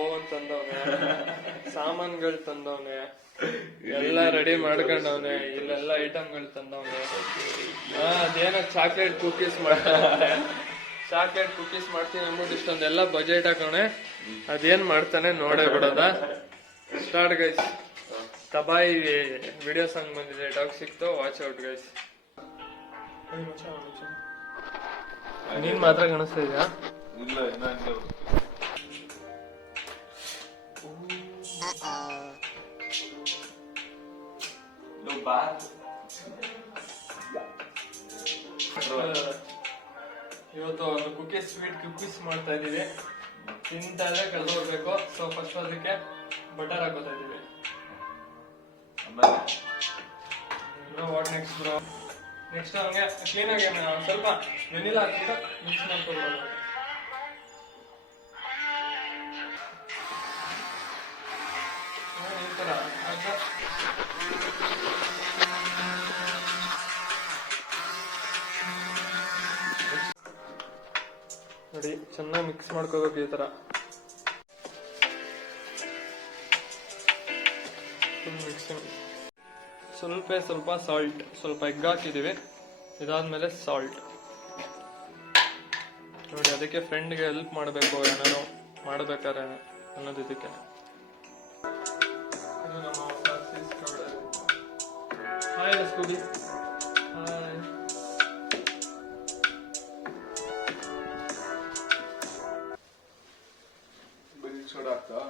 Oven ತಂದವನೆ, ಸಾಮಾನ್ಗಳು ತಂದವನೆ, ಎಲ್ಲ ready ಮಾಡ್ಕೊಂಡವನೆ, ಇಲ್ಲೆಲ್ಲ ಐಟಮ್ಗಳು ತಂದವನೆ. ಅದೇನೋ ಚಾಕ್ಲೇಟ್ ಕುಕೀಸ್ ಮಾಡ್ತಾನೆ, ಚಾಕ್ಲೇಟ್ ಕುಕೀಸ್ ಮಾಡ್ತೀನಿ ಅಂದ್ಬಿಟ್ಟು ಇಷ್ಟೊಂದೆಲ್ಲ ಬಜೆಟ್ ಹಾಕೋಣೆ. ಅದೇನ್ ಮಾಡ್ತಾನೆ ನೋಡೇ ಬಿಡೋದ. Start guys. ತಬಾಯಿ ವಿಡಿಯೋ ಸಾಂಗ್ ಬಂದಿದೆ, ಡಾಗ್ ಸಿಕ್ತು, ವಾಚ್ ಔಟ್ ಗೈಸ್. ನೀನ್ ಮಾತ್ರ ಕಾಣಿಸ್ತಾ ಇದೆಯಾ? ಇಲ್ಲ, ಇವತ್ತು ಒಂದು ಕುಕೀಸ್, ಸ್ವೀಟ್ ಕುಕೀಸ್ ಮಾಡ್ತಾ ಇದೀವಿ. ತಿಂತಾದ್ರೆ ಕಳ್ದೋಗ್ಬೇಕು. ಸೊ ಫಸ್ಟ್ ಅದಕ್ಕೆ ಬಟರ್ ಹಾಕೋತಾ ಇದೀವಿ. What next bro? ನೆಕ್ಸ್ಟ್ ಹಂಗೆ ಕ್ಲೀನ್ ಆಗಿ ಸ್ವಲ್ಪ ವೆನಿಲಾ ಹಾಕ್ಬಿಟ್ಟು ಮಿಕ್ಸ್ ಮಾಡ್ಕೊಬಿಡೋದು. ಈ ತರ ನೋಡಿ, ಚೆನ್ನಾಗಿ ಮಿಕ್ಸ್ ಮಾಡ್ಕೋಬೇಕು ಈ ತರ. Full mixing. ಸ್ವಲ್ಪ ಸಾಲ್ಟ್, ಸ್ವಲ್ಪ ಎಗ್ ಹಾಕಿದೀವಿ. ಇದಾದ್ಮೇಲೆ ಸಾಲ್ಟ್ ನೋಡಿ. ಅದಕ್ಕೆ ಫ್ರೆಂಡ್ಗೆ ಹೆಲ್ಪ್ ಮಾಡಬೇಕು, ಏನೇನೋ ಮಾಡ್ಬೇಕಾರೆ ಅನ್ನೋದು ಇದಕ್ಕೆ. ಇದು ನಮ್ಮ ಹಾಯ್ ಸ್ಕೂಬಿ. ಹಾಯ್. ಸೋಡಾ ಹಾಕ್ತಾ?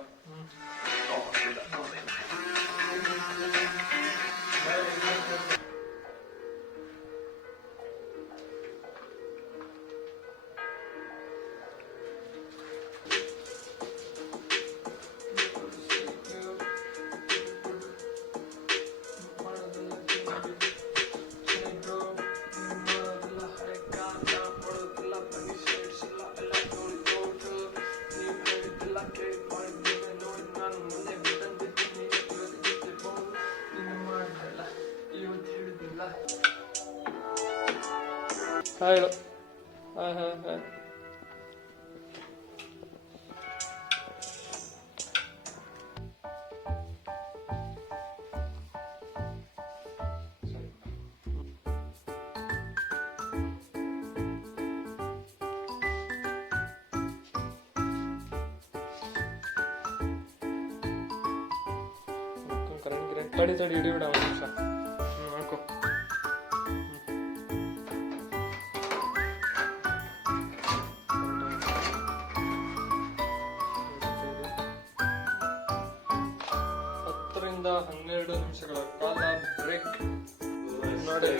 Hi hi hi hi. ತಡಿ ಹಿಡಿಬಿಡ ಒಂದು ನಿಮಿಷ. ಹಾಕು. ಹತ್ತರಿಂದ 12 ನಿಮಿಷಗಳ ಕಾಲ ಬ್ರೇಕ್ ನೋಡಿ.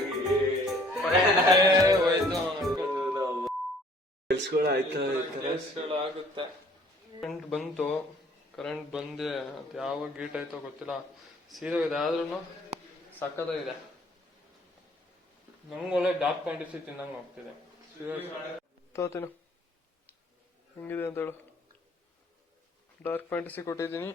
ಆಗುತ್ತೆ. ಕರೆಂಟ್ ಬಂತು, ಕರೆಂಟ್ ಬಂದೆ ಅದು ಯಾವಾಗ ಗೀಟ್ ಆಯ್ತೋ ಗೊತ್ತಿಲ್ಲ. ಸೀದೋಗಿದೆ, ಆದ್ರೂ ಸಕ್ಕತ್ತಾಗಿದೆ. ನಂಗೆ ಒಳ್ಳೆ ಡಾರ್ಕ್ ಫ್ಯಾಂಟಸಿ ತಿನ್ನಂಗೆ ಹೋಗ್ತಿದೆ. ತೋತೀನಿ ಹೆಂಗಿದೆ ಅಂತ ಹೇಳು. ಡಾರ್ಕ್ ಫ್ಯಾಂಟಸಿ ಕೊಟ್ಟಿದ್ದೀನಿ.